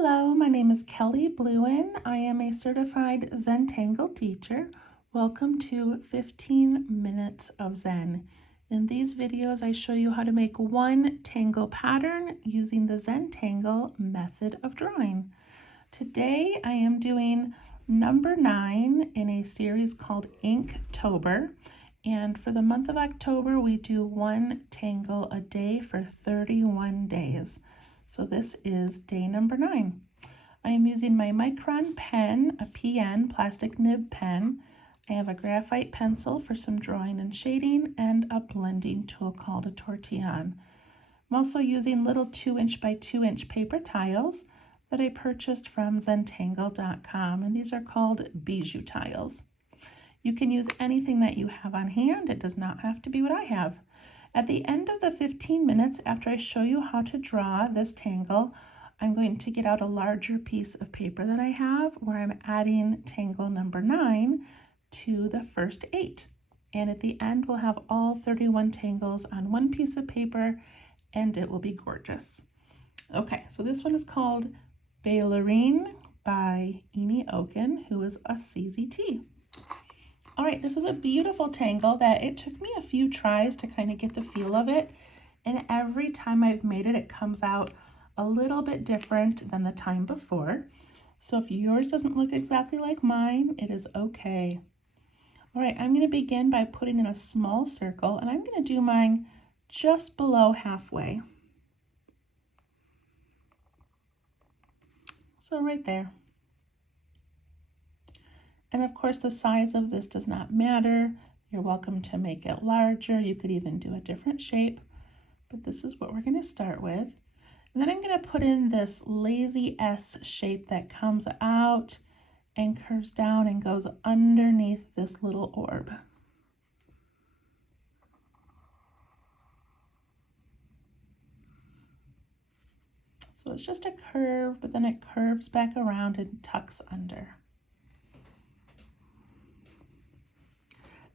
Hello, my name is Kelly Bluen. I am a certified Zentangle teacher. Welcome to 15 Minutes of Zen. In these videos, I show you how to make one tangle pattern using the Zentangle method of drawing. Today, I am doing number 9 in a series called Inktober. And for the month of October, we do one tangle a day for 31 days. So this is day number 9. I am using my micron pen, a PN, plastic nib pen. I have a graphite pencil for some drawing and shading, and a blending tool called a tortillon. I'm also using little 2" by 2" paper tiles that I purchased from zentangle.com, and these are called bijou tiles. You can use anything that you have on hand. It does not have to be what I have. At the end of the 15 minutes after I show you how to draw this tangle, I'm going to get out a larger piece of paper that I have where I'm adding tangle number 9 to the first 8. And at the end, we'll have all 31 tangles on one piece of paper, and it will be gorgeous. Okay, so this one is called Bailarine by Eni Oken, who is a CZT. All right, this is a beautiful tangle that it took me a few tries to kind of get the feel of it. And every time I've made it, it comes out a little bit different than the time before. So if yours doesn't look exactly like mine, it is okay. All right, I'm going to begin by putting in a small circle, and I'm going to do mine just below halfway. So right there. And of course, the size of this does not matter. You're welcome to make it larger. You could even do a different shape, but this is what we're going to start with. And then I'm going to put in this lazy S shape that comes out and curves down and goes underneath this little orb. So it's just a curve, but then it curves back around and tucks under.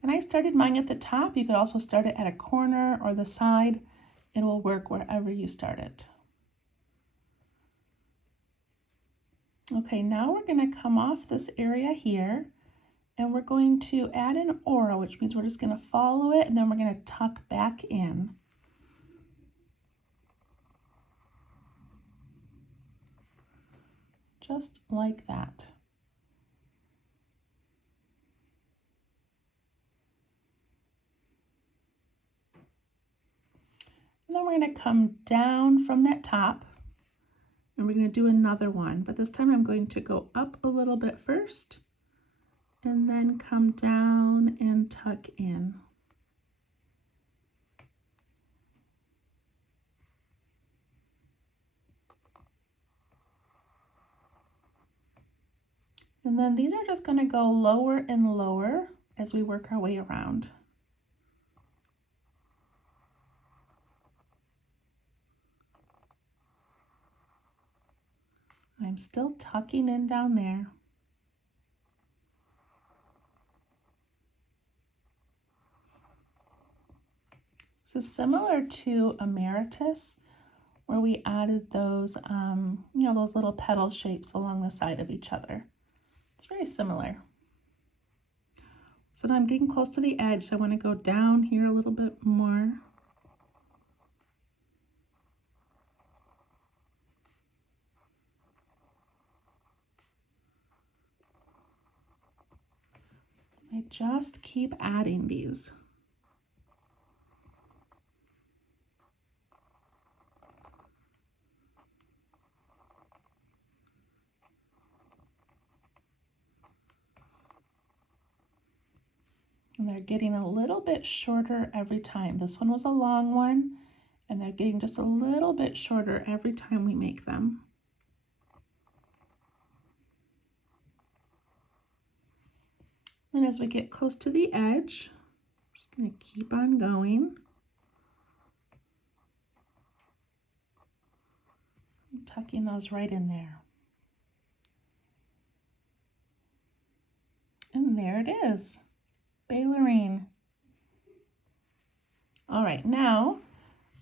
And I started mine at the top. You could also start it at a corner or the side. It will work wherever you start it. Okay, now we're going to come off this area here, and we're going to add an aura, which means we're just going to follow it, and then we're going to tuck back in. Just like that. And then we're going to come down from that top, and we're going to do another one, but this time I'm going to go up a little bit first, and then come down and tuck in. And then these are just going to go lower and lower as we work our way around. I'm still tucking in down there. This is similar to Emeritus, where we added those, those little petal shapes along the side of each other. It's very similar. So now I'm getting close to the edge, so I want to go down here a little bit more. I just keep adding these. And they're getting a little bit shorter every time. This one was a long one, and they're getting just a little bit shorter every time we make them. And as we get close to the edge, I'm just going to keep on going. I'm tucking those right in there. And there it is, Bailarine. All right, now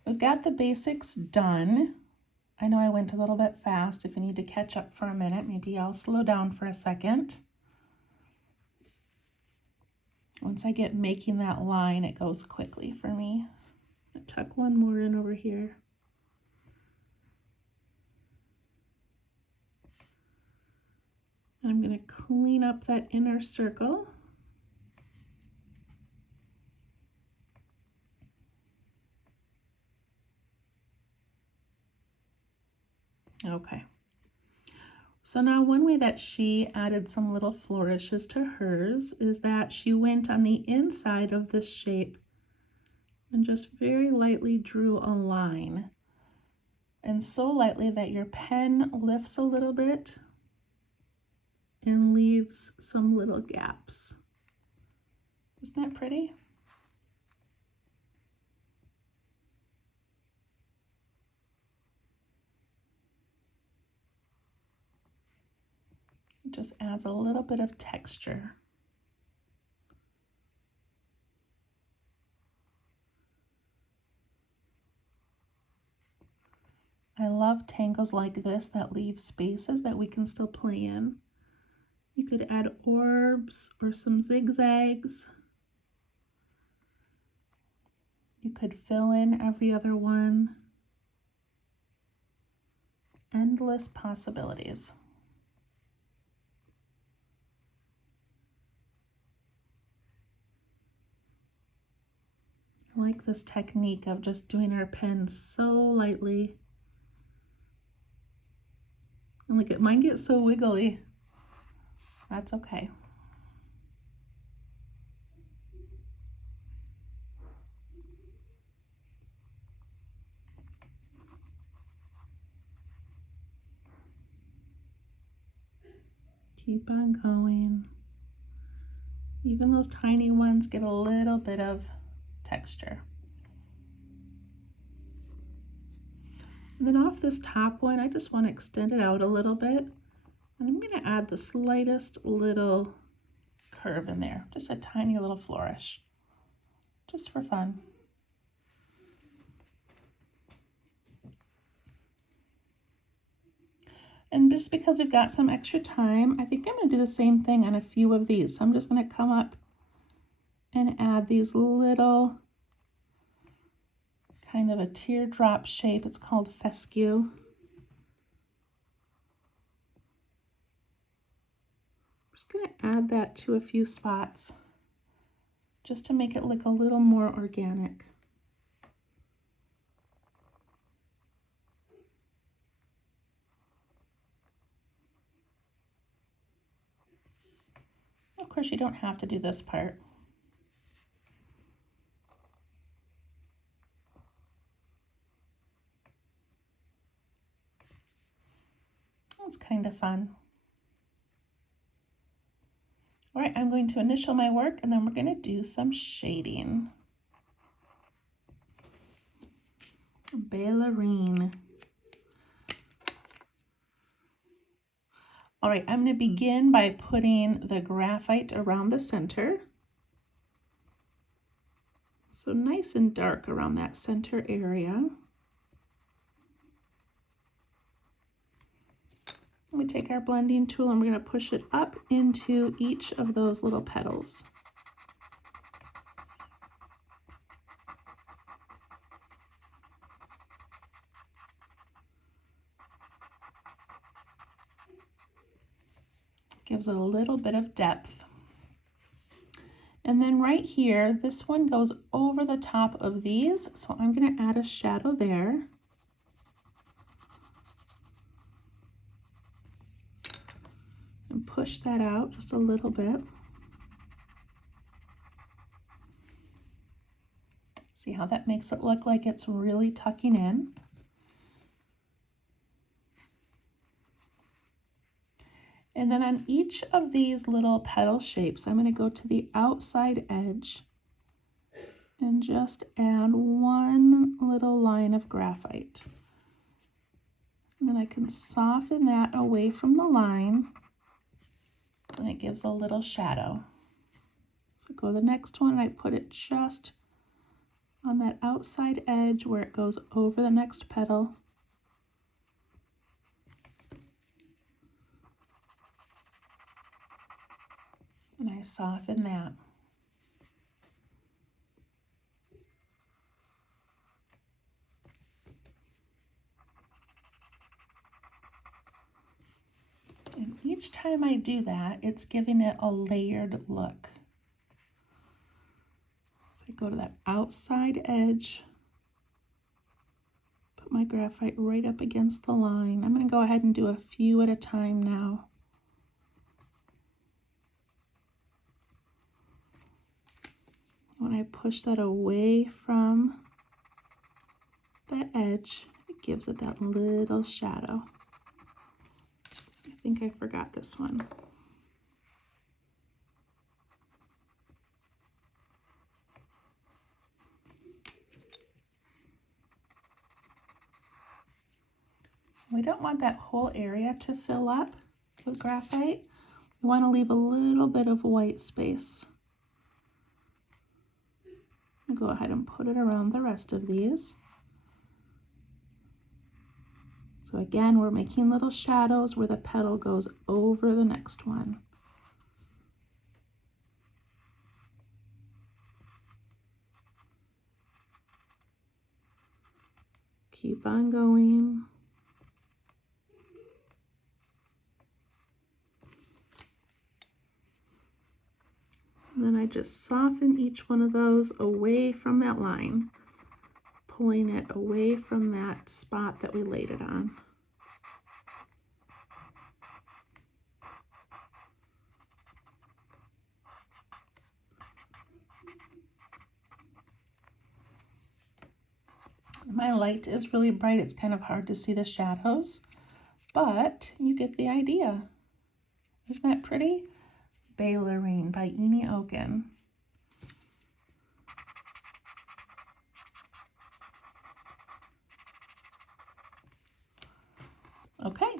we've got the basics done. I know I went a little bit fast. If you need to catch up for a minute, maybe I'll slow down for a second. Once I get making that line, it goes quickly for me. I'll tuck one more in over here. And I'm going to clean up that inner circle. Okay. So now one way that she added some little flourishes to hers is that she went on the inside of this shape and just very lightly drew a line. And so lightly that your pen lifts a little bit and leaves some little gaps. Isn't that pretty? It just adds a little bit of texture. I love tangles like this that leave spaces that we can still play in. You could add orbs or some zigzags. You could fill in every other one. Endless possibilities. I like this technique of just doing our pen so lightly. And look at mine get so wiggly. That's okay. Keep on going. Even those tiny ones get a little bit of texture. And then off this top one, I just want to extend it out a little bit. And I'm going to add the slightest little curve in there, just a tiny little flourish, just for fun. And just because we've got some extra time, I think I'm going to do the same thing on a few of these. So I'm just going to come up and add these little kind of a teardrop shape. It's called fescue. I'm just going to add that to a few spots just to make it look a little more organic. Of course, you don't have to do this part. It's kind of fun. All right, I'm going to initial my work and then we're going to do some shading. Bailarine. All right, I'm going to begin by putting the graphite around the center. So nice and dark around that center area. We take our blending tool and we're going to push it up into each of those little petals. Gives it a little bit of depth. And then right here, this one goes over the top of these, so I'm going to add a shadow there. And push that out just a little bit. See how that makes it look like it's really tucking in. And then on each of these little petal shapes, I'm going to go to the outside edge and just add one little line of graphite. And then I can soften that away from the line, and it gives a little shadow. So go to the next one, and I put it just on that outside edge where it goes over the next petal. And I soften that. And each time I do that, it's giving it a layered look. So I go to that outside edge, put my graphite right up against the line. I'm going to go ahead and do a few at a time now. When I push that away from the edge, it gives it that little shadow. I think I forgot this one. We don't want that whole area to fill up with graphite. We want to leave a little bit of white space. I'll go ahead and put it around the rest of these. So again, we're making little shadows where the petal goes over the next one. Keep on going. And then I just soften each one of those away from that line, pulling it away from that spot that we laid it on. My light is really bright. It's kind of hard to see the shadows, but you get the idea. Isn't that pretty? Bailarine by Eni Oken. Okay,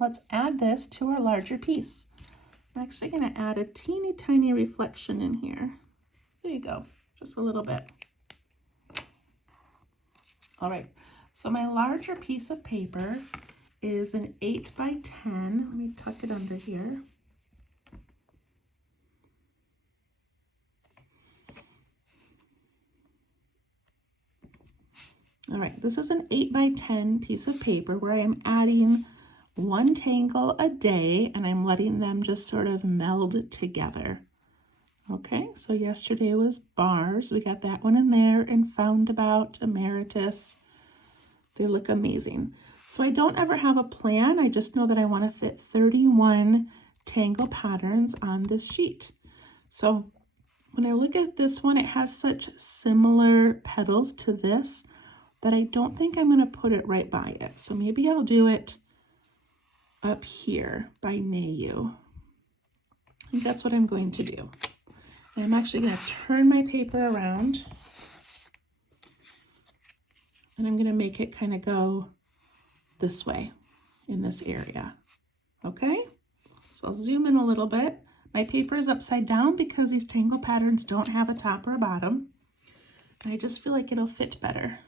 let's add this to our larger piece. I'm actually going to add a teeny tiny reflection in here. There you go, just a little bit. All right, so my larger piece of paper is an 8 by 10. Let me tuck it under here. All right, this is an 8 by 10 piece of paper where I'm adding one tangle a day and I'm letting them just sort of meld together. Okay, so yesterday was bars. We got that one in there, and Foundabout, Emeritus. They look amazing. So I don't ever have a plan. I just know that I want to fit 31 tangle patterns on this sheet. So when I look at this one, it has such similar petals to this that I don't think I'm going to put it right by it. So maybe I'll do it up here by Nayu. I think that's what I'm going to do. And I'm actually going to turn my paper around and I'm going to make it kind of go this way in this area. Okay, so I'll zoom in a little bit. My paper is upside down because these tangle patterns don't have a top or a bottom. And I just feel like it'll fit better.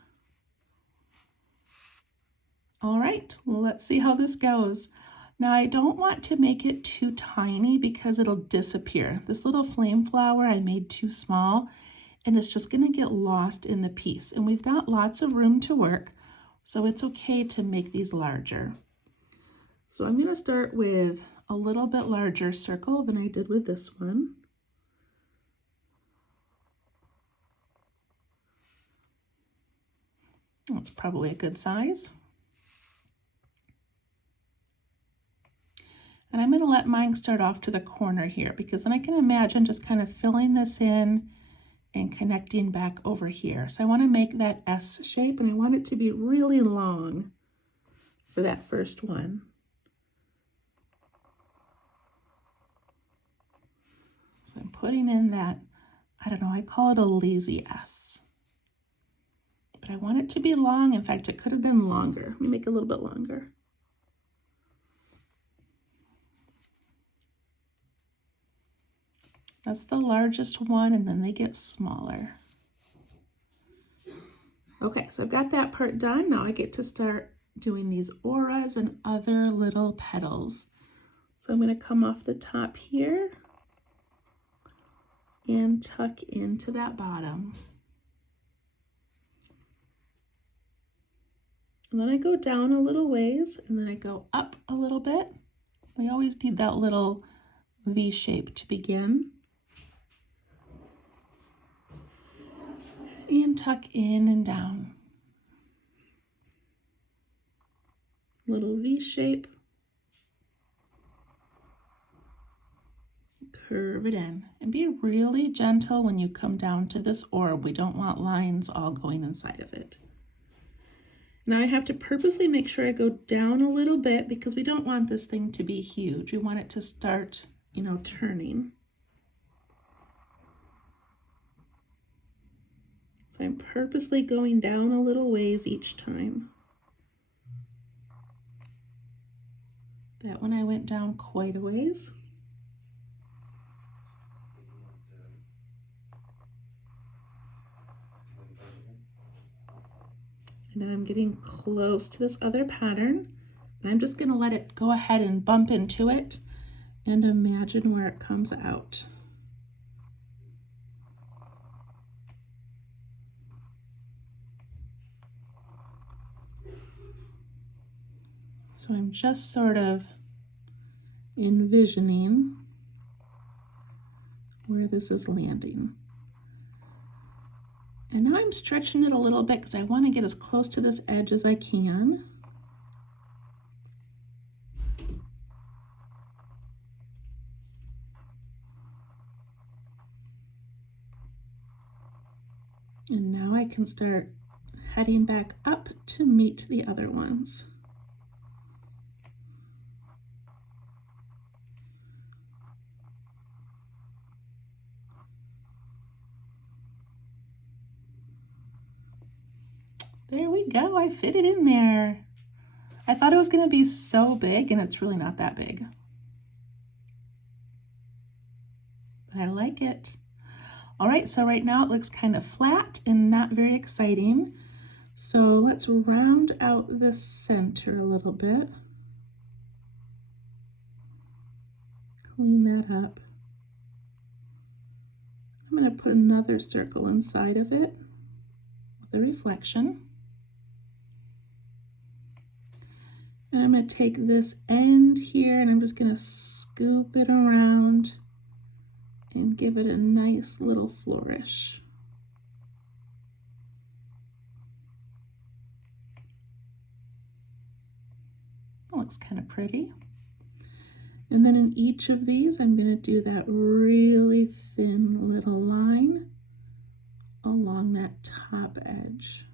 All right, let's see how this goes. Now I don't want to make it too tiny because it'll disappear. This little flame flower I made too small and it's just gonna get lost in the piece. And we've got lots of room to work, so it's okay to make these larger. So I'm gonna start with a little bit larger circle than I did with this one. That's probably a good size. And I'm going to let mine start off to the corner here because then I can imagine just kind of filling this in and connecting back over here. So I want to make that S shape and I want it to be really long for that first one. So I'm putting in that, I don't know, I call it a lazy S. But I want it to be long. In fact, it could have been longer. Let me make it a little bit longer. That's the largest one, and then they get smaller. Okay, so I've got that part done. Now I get to start doing these auras and other little petals. So I'm going to come off the top here. and tuck into that bottom. And then I go down a little ways and then I go up a little bit. We always need that little V shape to begin. And tuck in and down. Little V shape. Curve it in. And be really gentle when you come down to this orb. We don't want lines all going inside of it. Now I have to purposely make sure I go down a little bit because we don't want this thing to be huge. We want it to start, turning. So I'm purposely going down a little ways each time. That one I went down quite a ways. And now I'm getting close to this other pattern. And I'm just going to let it go ahead and bump into it and imagine where it comes out. So I'm just sort of envisioning where this is landing. And now I'm stretching it a little bit because I want to get as close to this edge as I can. And now I can start heading back up to meet the other ones. There we go, I fit it in there. I thought it was going to be so big, and it's really not that big. But I like it. All right, so right now it looks kind of flat and not very exciting. So let's round out the center a little bit. Clean that up. I'm going to put another circle inside of it with a reflection. And I'm going to take this end here and I'm just going to scoop it around and give it a nice little flourish. That looks kind of pretty. And then in each of these, I'm going to do that really thin little line along that top edge.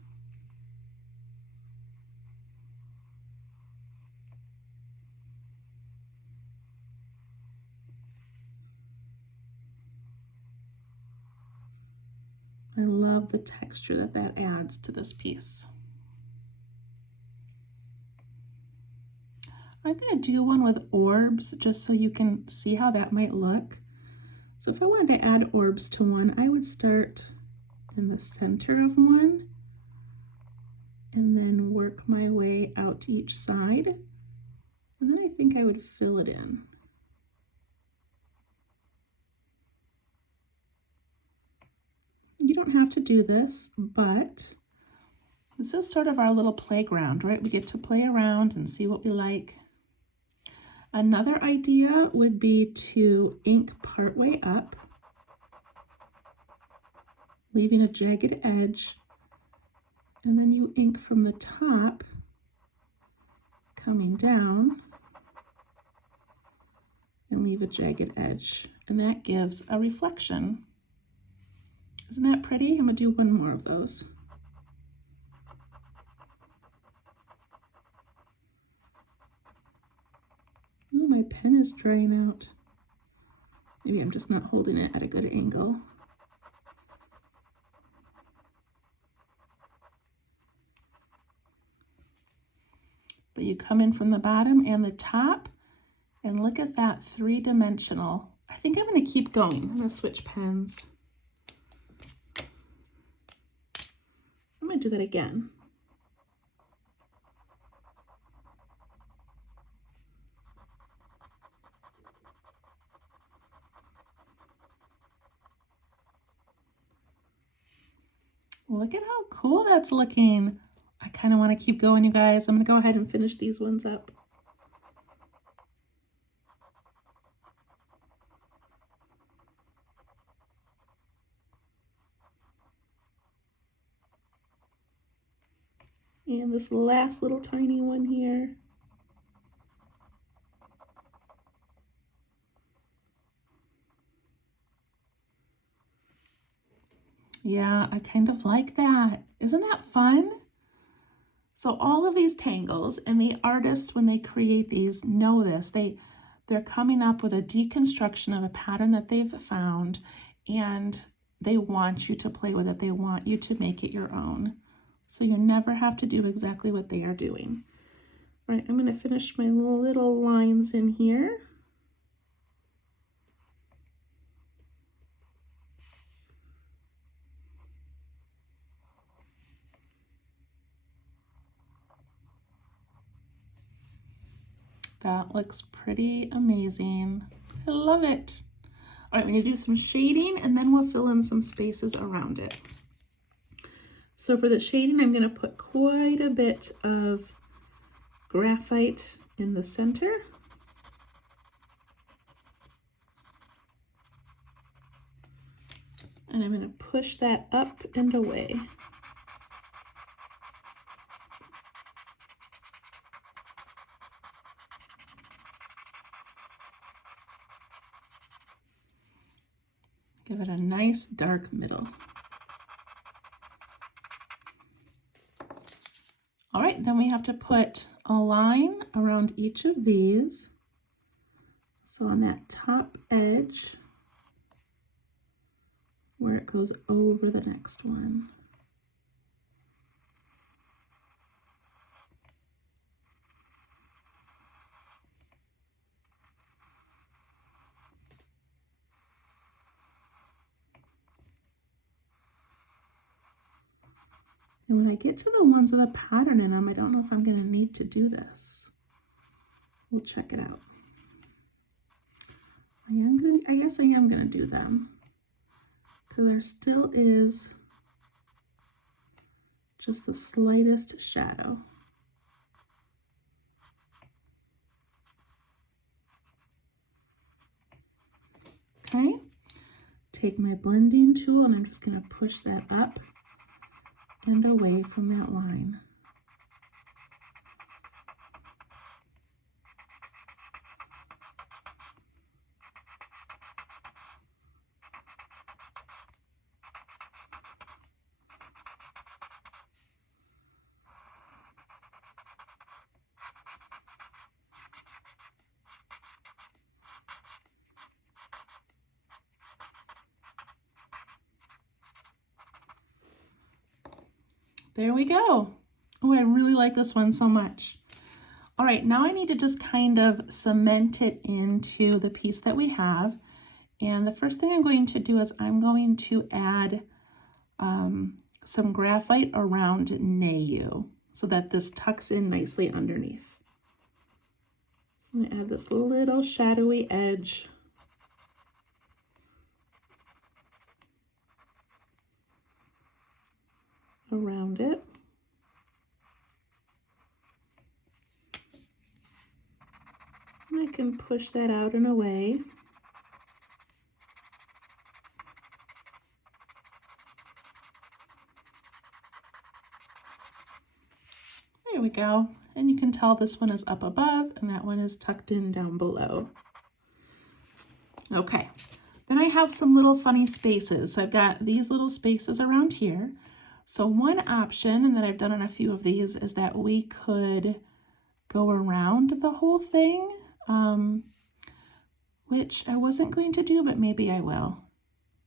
I love the texture that that adds to this piece. I'm going to do one with orbs just so you can see how that might look. So if I wanted to add orbs to one, I would start in the center of one and then work my way out to each side. And then I think I would fill it in. You don't have to do this, but this is sort of our little playground, right? We get to play around and see what we like. Another idea would be to ink partway up, leaving a jagged edge, and then you ink from the top, coming down, and leave a jagged edge. And that gives a reflection. Isn't that pretty? I'm going to do one more of those. Ooh, my pen is drying out. Maybe I'm just not holding it at a good angle. But you come in from the bottom and the top, and look at that three-dimensional. I think I'm going to keep going. I'm going to switch pens. I'm going to do that again. Look at how cool that's looking. I kind of want to keep going, you guys. I'm going to go ahead and finish these ones up. And this last little tiny one here. Yeah, I kind of like that. Isn't that fun? So all of these tangles, and the artists, when they create these, know this. They're coming up with a deconstruction of a pattern that they've found, and they want you to play with it. They want you to make it your own. So you never have to do exactly what they are doing. All right, I'm going to finish my little lines in here. That looks pretty amazing. I love it. All right, we're going to do some shading, and then we'll fill in some spaces around it. So for the shading, I'm going to put quite a bit of graphite in the center. And I'm going to push that up and away. Give it a nice dark middle. All right, then we have to put a line around each of these. So on that top edge, where it goes over the next one. And when I get to the ones with a pattern in them, I don't know if I'm going to need to do this. We'll check it out. I guess I am going to do them, because there still is just the slightest shadow. Okay, take my blending tool and I'm just going to push that up and away from that line. There we go. Oh, I really like this one so much. All right, now I need to just kind of cement it into the piece that we have. And the first thing I'm going to do is I'm going to add some graphite around Nayu so that this tucks in nicely underneath. So I'm going to add this little shadowy edge around it. And I can push that out and away. There we go. And you can tell this one is up above and that one is tucked in down below. Okay, then I have some little funny spaces. So I've got these little spaces around here. So one option, and that I've done on a few of these, is that we could go around the whole thing, which I wasn't going to do, but maybe I will.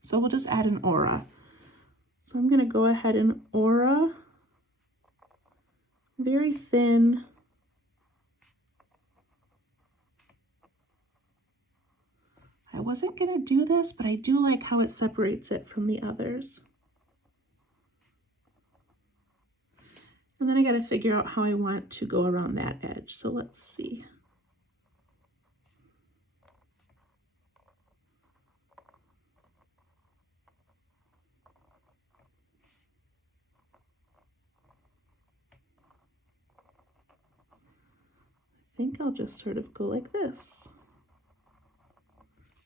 So we'll just add an aura. So I'm going to go ahead and aura very thin. I wasn't going to do this, but I do like how it separates it from the others. And then I got to figure out how I want to go around that edge. So let's see. think I'll just sort of go like this.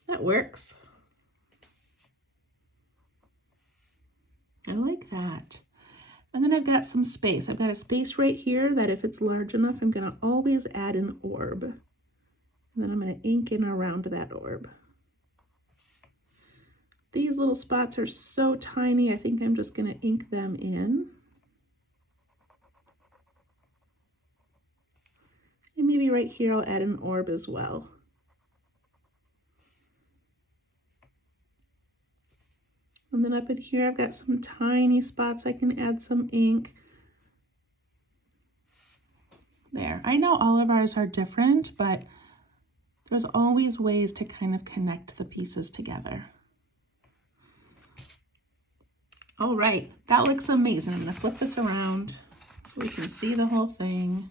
That works. I like that. And then I've got some space. I've got a space right here that if it's large enough, I'm gonna always add an orb. And then I'm gonna ink in around that orb. These little spots are so tiny, I think I'm just gonna ink them in. And maybe right here I'll add an orb as well. And then up in here I've got some tiny spots I can add some ink. There, I know all of ours are different, but there's always ways to kind of connect the pieces together. All right, that looks amazing. I'm gonna flip this around so we can see the whole thing.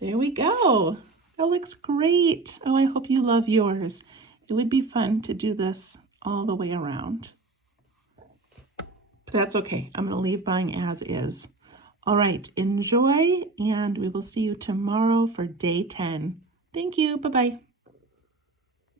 There we go. That looks great. Oh, I hope you love yours. It would be fun to do this all the way around. But that's okay. I'm gonna leave mine as is. All right, enjoy, and we will see you tomorrow for day 10. Thank you, bye-bye.